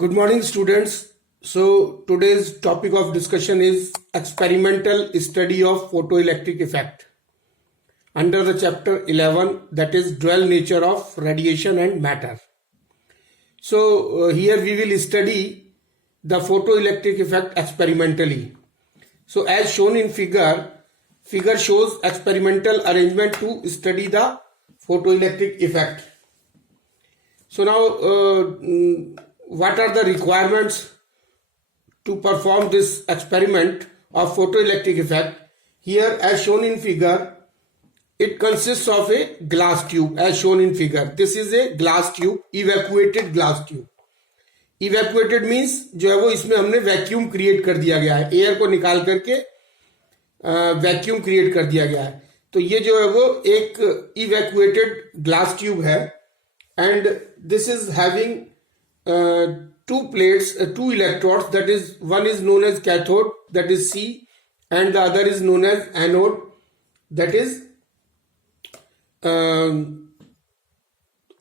Good morning, students. So today's topic of discussion is experimental study of photoelectric effect under the chapter 11, that is dual nature of radiation and matter. So here we will study the photoelectric effect experimentally. So as shown in figure shows experimental arrangement to study the photoelectric effect. So now what are the requirements to perform this experiment of photoelectric effect? Here as shown in figure, it consists of a glass tube as shown in figure. This is a glass tube, evacuated glass tube. Evacuated means जो है वो इसमें हमने vacuum create कर दिया गया है, air को निकाल करके वैक्यूम क्रिएट कर दिया गया है. तो ये जो है वो एक इवैक्यूएटेड ग्लास ट्यूब है and this is having two plates, two electrodes, that is one is known as cathode, that is C, and the other is known as anode, that is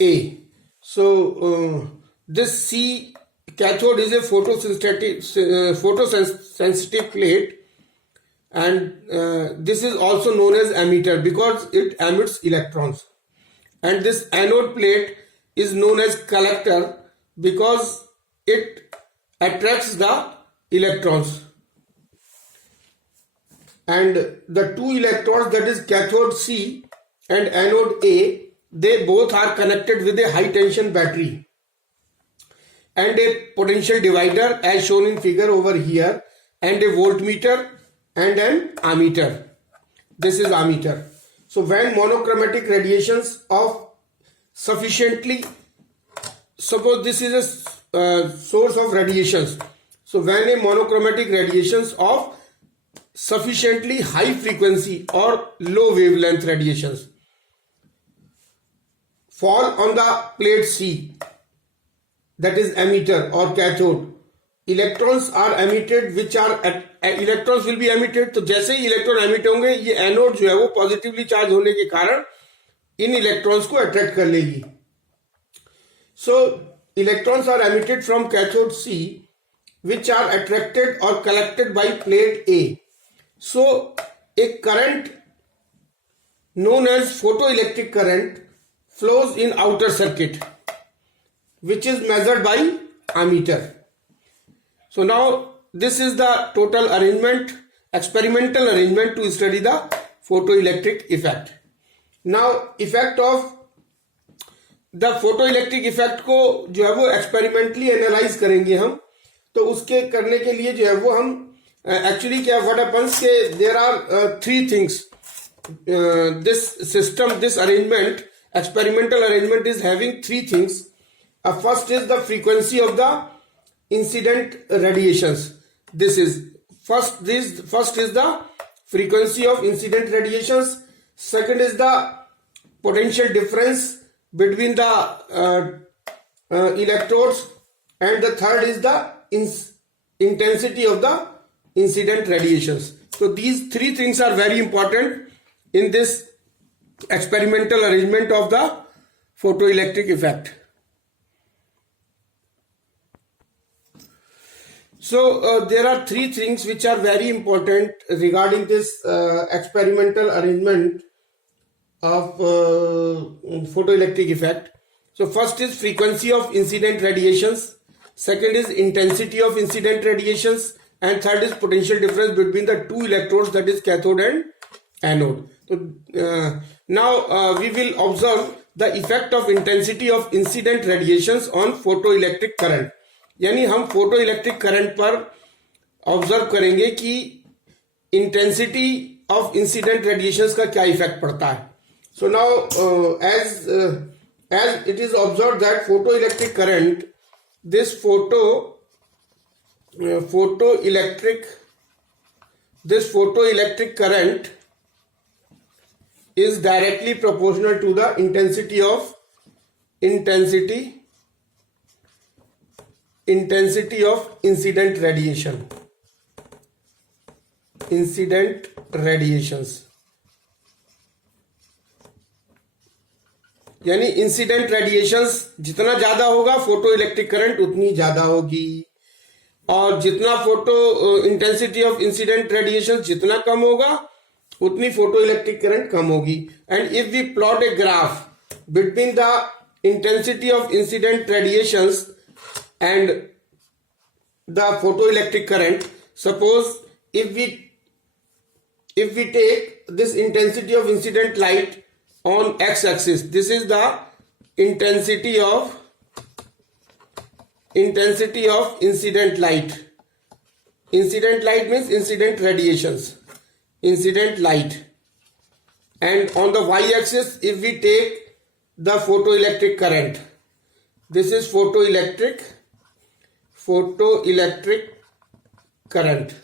A. So this C cathode is a photosensitive plate, and this is also known as emitter because it emits electrons, and this anode plate is known as collector because it attracts the electrons. And the two electrodes, that is cathode C and anode A, they both are connected with a high tension battery and a potential divider as shown in figure over here, and a voltmeter and an ammeter. This is ammeter. So when monochromatic radiations of sufficiently, suppose this is a source of radiations. So when a monochromatic radiations of sufficiently high frequency or low wavelength radiations fall on the plate C, that is emitter or cathode, electrons are emitted which are electrons will be emitted. तो जैसे ही electron emit होंगे ये anode जो है वो positively charge होने के कारण इन इलेक्ट्रॉन्स को अट्रैक्ट कर लेगी. So electrons are emitted from cathode C which are attracted और collected by plate A. So a current known as photoelectric current flows in outer circuit which is measured by ammeter. So now this is the total arrangement, experimental arrangement to study the photoelectric effect. Now effect of the photoelectric effect को जो है वो experimentally analyse करेंगे हम. तो उसके करने के लिए जो है वो हम एक्चुअली क्या व्हाट हैपेंस के there are three things. This system, this arrangement, experimental arrangement is having three things. First is the frequency of the incident radiations. This is first is the frequency of incident radiations. Second is the potential difference between the electrodes, and the third is the intensity of the incident radiations. So these three things are very important in this experimental arrangement of the photoelectric effect. So there are three things which are very important regarding this experimental arrangement of photoelectric effect. So first is frequency of incident radiations, second is intensity of incident radiations, and third is potential difference between the two electrodes, that is cathode and anode. So now we will observe the effect of intensity of incident radiations on photoelectric current. यानी हम photoelectric current पर observe करेंगे कि intensity of incident radiations का क्या effect पड़ता है. So now as it is observed that photoelectric current, this photoelectric current is directly proportional to the intensity of incident radiations. यानी इंसिडेंट रेडिएशंस जितना ज्यादा होगा फोटो इलेक्ट्रिक करंट उतनी ज्यादा होगी, और जितना photo intensity of incident radiation जितना कम होगा उतनी फोटो इलेक्ट्रिक करंट कम होगी. And if we plot a graph between the intensity of incident radiations and the photo electric current, suppose if we take this intensity of incident light on x-axis, this is the intensity of incident light. Incident light means incident radiations, incident light. And on the y-axis, if we take the photoelectric current, this is photoelectric current.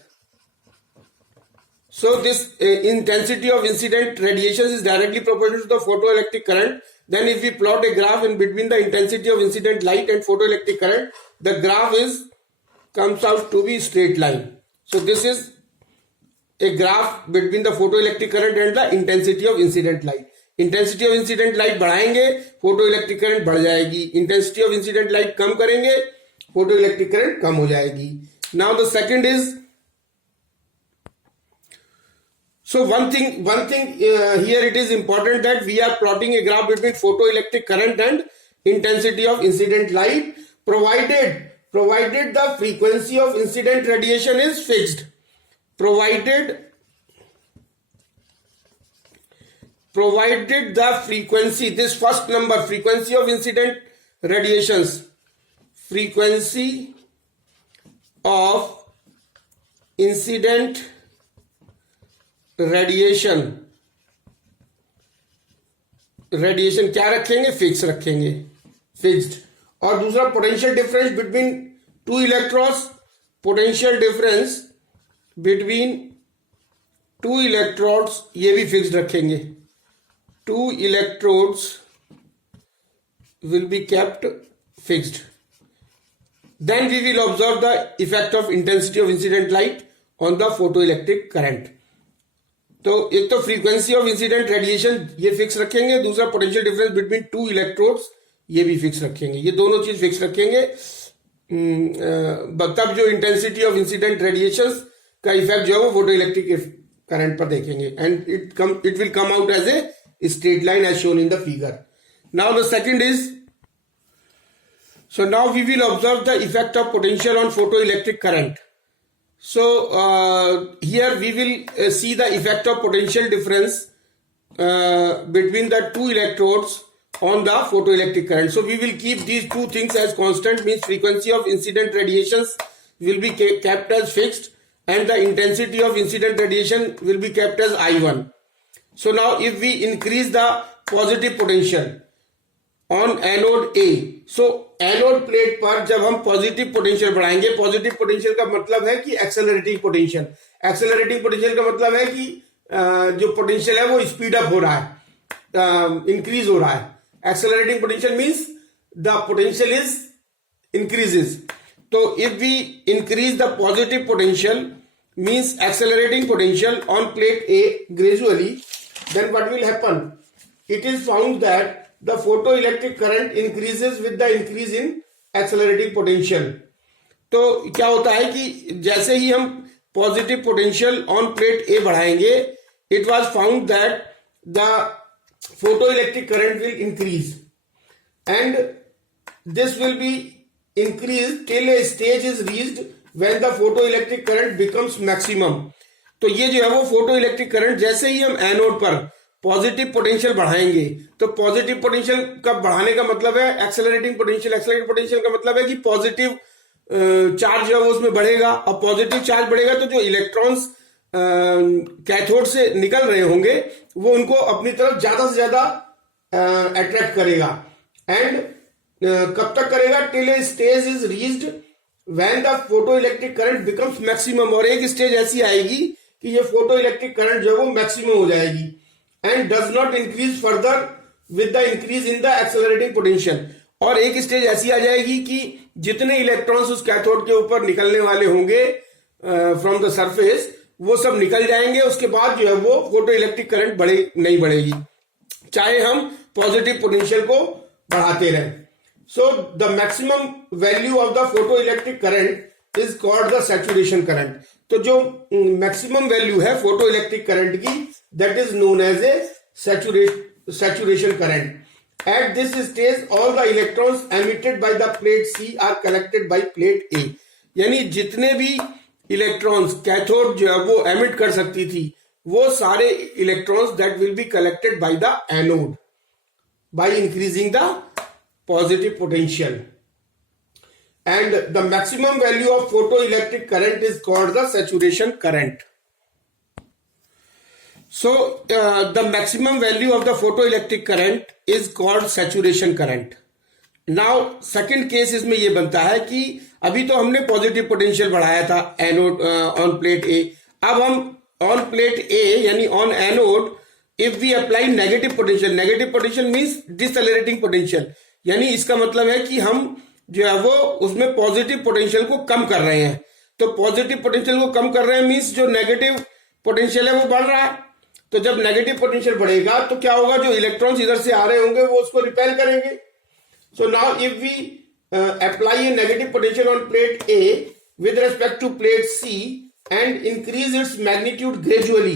So this intensity of incident radiations is directly proportional to the photoelectric current. Then if we plot a graph in between the intensity of incident light and photoelectric current, the graph comes out to be straight line. So this is a graph between the photoelectric current and the intensity of incident light. Intensity of incident light बढ़ाएंगे, photoelectric current बढ़ जाएगी. Intensity of incident light कम करेंगे, photoelectric current कम हो जाएगी. Now the second is, so one thing here it is important that we are plotting a graph between photoelectric current and intensity of incident light, provided the frequency of incident radiation is fixed. Provided the frequency, this first number, frequency of incident radiations, frequency of incident radiation क्या रखेंगे? Fix रखेंगे, fixed. और दूसरा potential difference between two electrodes, potential difference between two electrodes ये भी fixed रखेंगे. Two electrodes will be kept fixed. Then we will observe the effect of intensity of incident light on the photoelectric current. तो एक तो frequency of incident radiation ये fix रखेंगे, दूसरा potential difference between two electrodes ये भी fix रखेंगे. ये दोनों चीज फिक्स रखेंगे, तब जो इंटेंसिटी ऑफ इंसिडेंट रेडिएशन का इफेक्ट जो है वो फोटो इलेक्ट्रिक करंट पर देखेंगे. And it will come out as a straight line as shown in the figure. Now the second is, so now we will observe the effect of potential on photoelectric current. So here we will see the effect of potential difference between the two electrodes on the photoelectric current. So we will keep these two things as constant, means frequency of incident radiations will be kept as fixed and the intensity of incident radiation will be kept as I1. So now if we increase the positive potential on anode A, so anode plate पर जब हम positive potential बढ़ाएंगे, positive potential का मतलब है कि accelerating potential. Accelerating potential का मतलब है कि जो पोटेंशियल है वो स्पीड अप हो रहा है, इंक्रीज हो रहा है. Accelerating potential means the potential is increases. तो if we increase the positive potential means accelerating potential on plate A gradually, then what will happen? It is found that the photoelectric current increases with the increase in accelerating potential. तो क्या होता है कि जैसे ही हम positive potential on plate ए बढ़ाएंगे, it was found that the photoelectric current will increase and this will be increased till a stage is reached when the photoelectric current becomes maximum. तो ये जो है वो फोटोइलेक्ट्रिक करंट जैसे ही हम anode पर positive potential बढ़ाएंगे, तो पॉजिटिव पोटेंशियल का बढ़ाने का मतलब है एक्सेलरेटिंग पोटेंशियल. एक्सेलरेटिंग पोटेंशियल का मतलब है कि पॉजिटिव चार्ज जो है वो उसमें बढ़ेगा, और पॉजिटिव चार्ज बढ़ेगा तो जो इलेक्ट्रॉन्स कैथोड से निकल रहे होंगे वो उनको अपनी तरफ ज्यादा से ज्यादा अट्रैक्ट करेगा. एंड कब तक करेगा? Till a stage is reached when the photo electric current becomes maximum. और एक स्टेज ऐसी आएगी कि ये फोटो इलेक्ट्रिक करंट जो है वो मैक्सिमम हो जाएगी and does not increase further with the increase in the accelerating potential. और एक स्टेज ऐसी आ जाएगी कि जितने इलेक्ट्रॉन्स उस कैथोड के ऊपर निकलने वाले होंगे फ्रॉम द सरफेस वो सब निकल जाएंगे. उसके बाद जो है वो फोटो इलेक्ट्रिक करंट नहीं बढ़ेगी. चाहे हम पॉजिटिव पोटेंशियल को बढ़ाते रहें. So the maximum value of the photo electric current is called the saturation current. तो जो मैक्सिमम वैल्यू है फोटो इलेक्ट्रिक करंट की, that is known as a saturation current. At this stage, all the electrons emitted by the plate C are collected by plate A. यानी जितने भी electrons cathode जो है वो एमिट कर सकती थी, वो सारे electrons that will be collected by the anode by increasing the positive potential. And the maximum value of photoelectric current is called the saturation current. So the maximum value of the photoelectric current is called saturation current. Now second case इसमें ये बनता है कि अभी तो हमने positive potential बढ़ाया था एनोड ऑन प्लेट ए. अब हम ऑन प्लेट ए यानी on anode if we apply negative potential means decelerating potential. यानी इसका मतलब है कि हम जो है वो उसमें पॉजिटिव पोटेंशियल को कम कर रहे हैं. तो पॉजिटिव पोटेंशियल को कम कर रहे हैं मीन्स जो नेगेटिव पोटेंशियल है वो बढ़ रहा है. तो जब नेगेटिव पोटेंशियल बढ़ेगा तो क्या होगा, जो इलेक्ट्रॉन्स इधर से आ रहे होंगे वो उसको रिपेल करेंगे. So now if we apply a negative potential on plate A with respect to plate C and increase its magnitude gradually,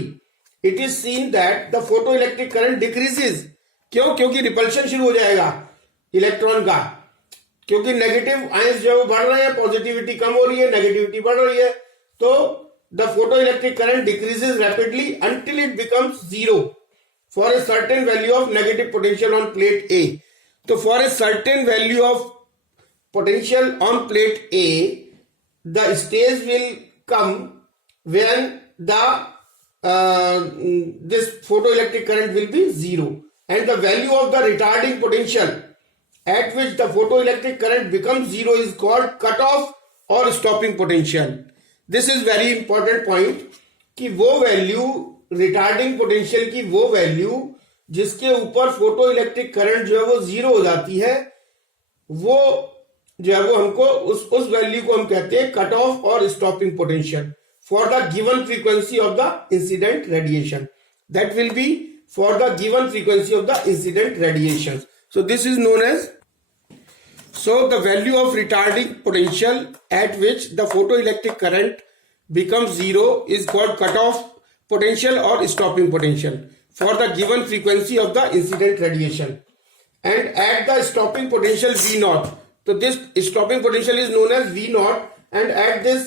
it is seen that the photo electric current decreases. क्यों? क्योंकि repulsion शुरू हो जाएगा electron का, क्योंकि negative ions जो बढ़ रहे हैं, पॉजिटिविटी कम हो रही है, नेगेटिविटी बढ़ रही है. तो the photoelectric current decreases rapidly until it becomes zero for a certain value of negative potential on plate A. So for a certain value of potential on plate A, the stage will come when the this photoelectric current will be zero, and the value of the retarding potential at which the photoelectric current becomes zero is called cutoff or stopping potential. This is very important point कि वो value retarding potential की वो value जिसके ऊपर photo electric current जो है वो zero हो जाती है, वो जो है वो हमको उस वैल्यू को हम कहते हैं कट ऑफ और stopping potential for the given frequency of the incident radiation. That will be for the given frequency of the incident radiation. So this is known as So the value of retarding potential at which the photoelectric current becomes zero is called cutoff potential or stopping potential for the given frequency of the incident radiation. And at the stopping potential V0, so this stopping potential is known as V0, and at this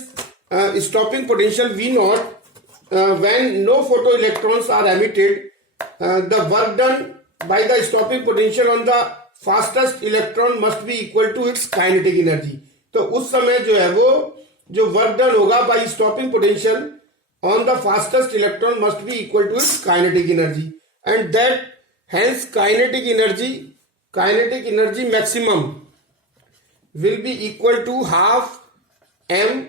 stopping potential V0, when no photoelectrons are emitted, the work done by the stopping potential on the fastest electron must be equal to its kinetic energy. तो उस समय जो है वो जो work done होगा by stopping potential on the fastest electron must be equal to its kinetic energy, and that hence kinetic energy maximum will be equal to half m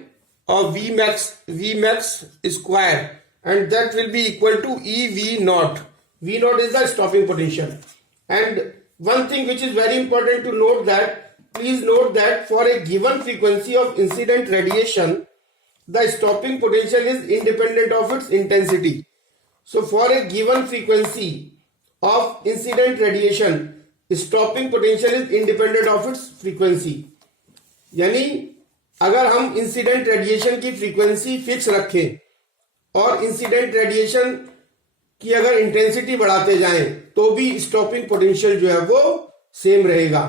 of Vmax square, and that will be equal to EV0. V0 is the stopping potential. And one thing which is very important to note that, please note that for a given frequency of incident radiation, the stopping potential is independent of its intensity. So for a given frequency of incident radiation, stopping potential is independent of its frequency. यानी अगर हम incident radiation की frequency fix रखें और incident radiation की अगर intensity बढ़ाते जाएं तो भी स्टॉपिंग पोटेंशियल जो है वो सेम रहेगा.